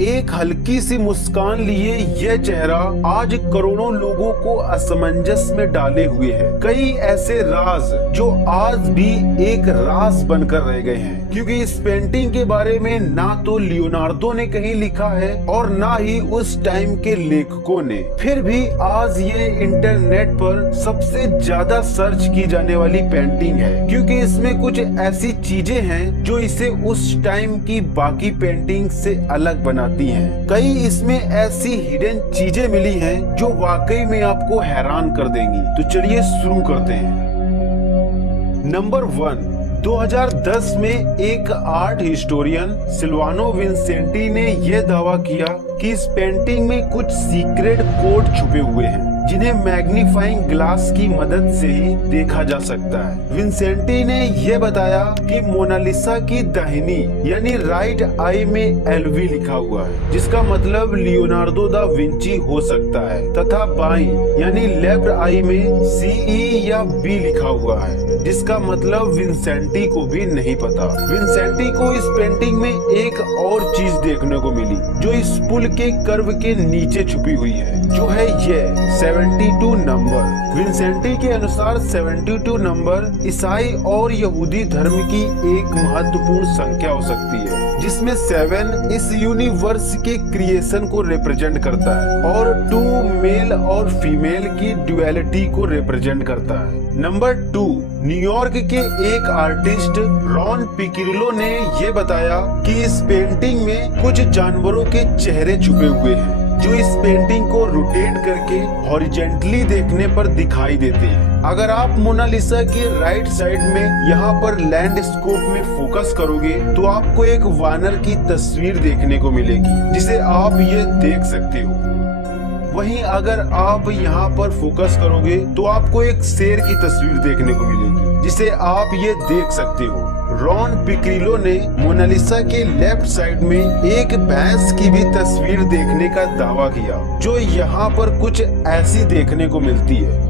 एक हल्की सी मुस्कान लिए यह चेहरा आज करोड़ों लोगों को असमंजस में डाले हुए है। कई ऐसे राज जो आज भी एक राज बनकर रह गए हैं, क्योंकि इस पेंटिंग के बारे में ना तो लियोनार्डो ने कहीं लिखा है और ना ही उस टाइम के लेखकों ने। फिर भी आज ये इंटरनेट पर सबसे ज्यादा सर्च की जाने वाली पेंटिंग है, क्योंकि इसमें कुछ ऐसी चीजें हैं जो इसे उस टाइम की बाकी पेंटिंग से अलग बनाती हैं। कई इसमें ऐसी हिडन चीजें मिली हैं जो वाकई में आपको हैरान कर देंगी। तो चलिए शुरू करते हैं। नंबर 1, 2010 में एक आर्ट हिस्टोरियन सिल्वानो विंसेंटी ने यह दावा किया कि इस पेंटिंग में कुछ सीक्रेट कोड छुपे हुए हैं जिन्हें मैग्नीफाइंग ग्लास की मदद से ही देखा जा सकता है। विंसेंटी ने यह बताया कि मोनालिसा की दाहिनी यानी राइट आई में एलवी लिखा हुआ है, जिसका मतलब लियोनार्डो दा विंची हो सकता है, तथा बाई यानी लेफ्ट आई में सीई या बी लिखा हुआ है, जिसका मतलब विंसेंटी को भी नहीं पता। विंसेंटी को इस पेंटिंग में एक और चीज देखने को मिली जो इस पुल के कर्व के नीचे छुपी हुई है, जो है ये 72 नंबर। विंसेंटी के अनुसार 72 नंबर ईसाई और यहूदी धर्म की एक महत्वपूर्ण संख्या हो सकती है, जिसमें 7 इस यूनिवर्स के क्रिएशन को रिप्रेजेंट करता है और 2 मेल और फीमेल की ड्युअलिटी को रिप्रेजेंट करता है। नंबर 2, न्यूयॉर्क के एक आर्टिस्ट रॉन पिकिरिलो ने ये बताया कि इस पेंटिंग में कुछ जानवरों के चेहरे छुपे हुए हैं जो इस पेंटिंग को रोटेट करके हॉरिजेंटली देखने पर दिखाई देते हैं। अगर आप मोनालिसा की राइट साइड में यहाँ पर लैंडस्केप में फोकस करोगे तो आपको एक वानर की तस्वीर देखने को मिलेगी, जिसे आप ये देख सकते हो। वहीं अगर आप यहाँ पर फोकस करोगे तो आपको एक शेर की तस्वीर देखने को मिलेगी, जिसे आप ये देख सकते हो। रॉन पिक्रिलो ने मोनालिसा के लेफ्ट साइड में एक भैंस की भी तस्वीर देखने का दावा किया, जो यहाँ पर कुछ ऐसी देखने को मिलती है।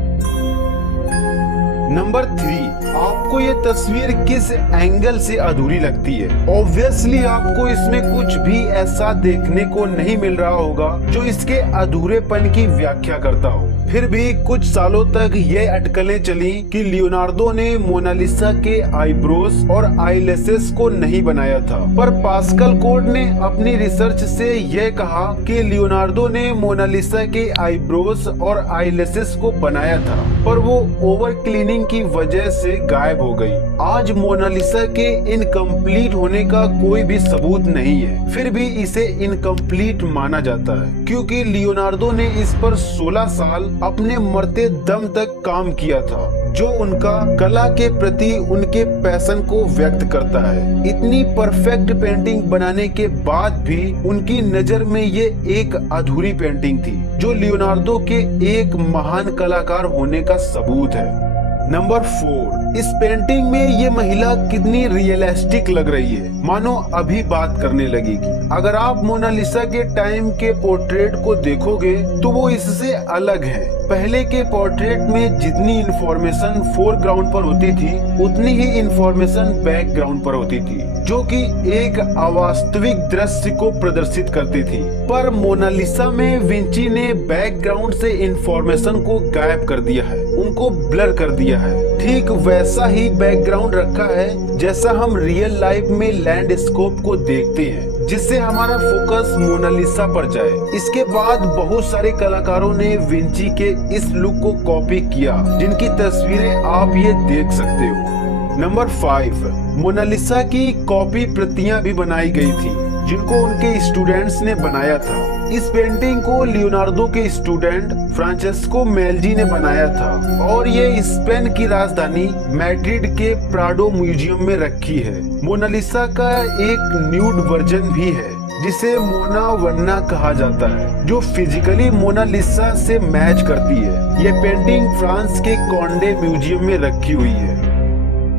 नंबर 3, आपको ये तस्वीर किस एंगल से अधूरी लगती है? ऑब्वियसली आपको इसमें कुछ भी ऐसा देखने को नहीं मिल रहा होगा जो इसके अधूरेपन की व्याख्या करता हो। फिर भी कुछ सालों तक ये अटकलें चली कि लियोनार्डो ने मोनालिसा के आईब्रोज और आईलैशेस को नहीं बनाया था, पर पास्कल कोड ने अपनी रिसर्च से यह कहा कि लियोनार्डो ने मोनालिसा के आईब्रोज और आईलैशेस को बनाया था, पर वो ओवर क्लीनिंग की वजह से गायब हो गई। आज मोनालिसा के इनकम्प्लीट होने का कोई भी सबूत नहीं है, फिर भी इसे इनकम्प्लीट माना जाता है, क्योंकि लियोनार्डो ने इस पर 16 साल अपने मरते दम तक काम किया था, जो उनका कला के प्रति उनके पैशन को व्यक्त करता है। इतनी परफेक्ट पेंटिंग बनाने के बाद भी उनकी नजर में ये एक अधूरी पेंटिंग थी, जो लियोनार्डो के एक महान कलाकार होने का सबूत है। नंबर 4, इस पेंटिंग में ये महिला कितनी रियलिस्टिक लग रही है, मानो अभी बात करने लगेगी। अगर आप मोनालिसा के टाइम के पोर्ट्रेट को देखोगे तो वो इससे अलग है। पहले के पोर्ट्रेट में जितनी इंफॉर्मेशन फोरग्राउंड पर होती थी उतनी ही इंफॉर्मेशन बैकग्राउंड पर होती थी, जो कि एक अवास्तविक दृश्य को प्रदर्शित करती थी। पर मोनालिसा में विंची ने बैकग्राउंड से इंफॉर्मेशन को गायब कर दिया है, उनको ब्लर कर दिया है। ठीक वैसा ही बैकग्राउंड रखा है जैसा हम रियल लाइफ में लैंडस्केप को देखते हैं, जिससे हमारा फोकस मोनालिसा पर जाए। इसके बाद बहुत सारे कलाकारों ने विंची के इस लुक को कॉपी किया, जिनकी तस्वीरें आप ये देख सकते हो। नंबर 5, मोनालिसा की कॉपी प्रतियां भी बनाई गई थी, जिनको उनके स्टूडेंट्स ने बनाया था। इस पेंटिंग को लियोनार्डो के स्टूडेंट फ्रांचेस्को मेल्जी ने बनाया था और ये स्पेन की राजधानी मैड्रिड के प्राडो म्यूजियम में रखी है। मोनालिसा का एक न्यूड वर्जन भी है, जिसे मोना वन्ना कहा जाता है, जो फिजिकली मोनालिसा से मैच करती है। ये पेंटिंग फ्रांस के कॉन्डे म्यूजियम में रखी हुई है।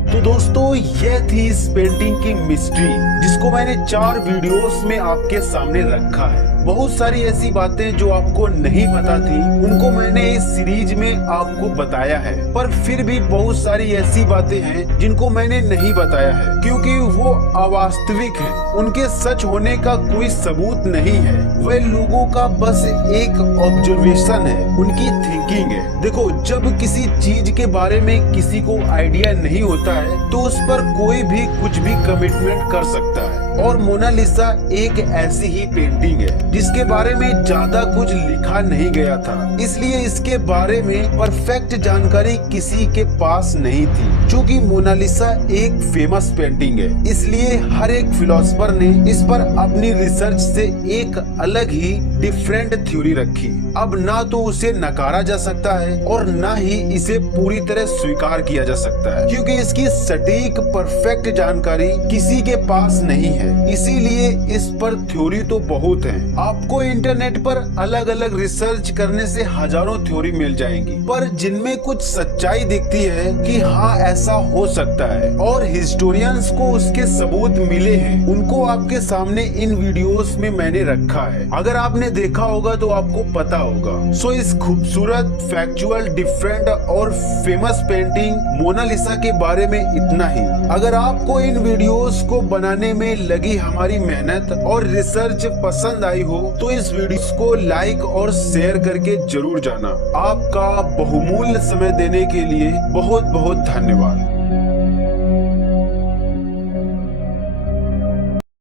तो दोस्तों, यह थी इस पेंटिंग की मिस्ट्री, जिसको मैंने 4 वीडियोस में आपके सामने रखा है। बहुत सारी ऐसी बातें जो आपको नहीं पता थी उनको मैंने इस सीरीज में आपको बताया है, पर फिर भी बहुत सारी ऐसी बातें हैं जिनको मैंने नहीं बताया है क्योंकि वो अवास्तविक है, उनके सच होने का कोई सबूत नहीं है, वे लोगों का बस एक ऑब्जर्वेशन है, उनकी थिंकिंग है। देखो, जब किसी चीज के बारे में किसी को आइडिया नहीं होता है तो उस पर कोई भी कुछ भी कमिटमेंट कर सकता है, और मोनालिसा एक ऐसी ही पेंटिंग है जिसके बारे में ज्यादा कुछ लिखा नहीं गया था, इसलिए इसके बारे में परफेक्ट जानकारी किसी के पास नहीं थी। चूँकि मोनालिसा एक फेमस पेंटिंग है, इसलिए हर एक फिलोसोफर ने इस पर अपनी रिसर्च से एक अलग ही डिफरेंट थ्योरी रखी। अब ना तो उसे नकारा जा सकता है और ना ही इसे पूरी तरह स्वीकार किया जा सकता है, क्योंकि इसकी सटीक परफेक्ट जानकारी किसी के पास नहीं है, इसीलिए इस पर थ्योरी तो बहुत है। आपको इंटरनेट पर अलग अलग रिसर्च करने से हजारों थ्योरी मिल जाएंगी, पर जिनमें कुछ सच्चाई दिखती है कि हाँ ऐसा हो सकता है और हिस्टोरियंस को उसके सबूत मिले हैं, उनको आपके सामने इन वीडियोस में मैंने रखा है। अगर आपने देखा होगा तो आपको पता होगा। सो इस खूबसूरत, फैक्चुअल, डिफरेंट और फेमस पेंटिंग मोनालिसा के बारे में इतना ही। अगर आपको इन वीडियोस को बनाने में लगी हमारी मेहनत और रिसर्च पसंद आई हो तो इस वीडियो को लाइक और शेयर करके जरूर जाना। आपका बहुमूल्य समय देने के लिए बहुत बहुत धन्यवाद।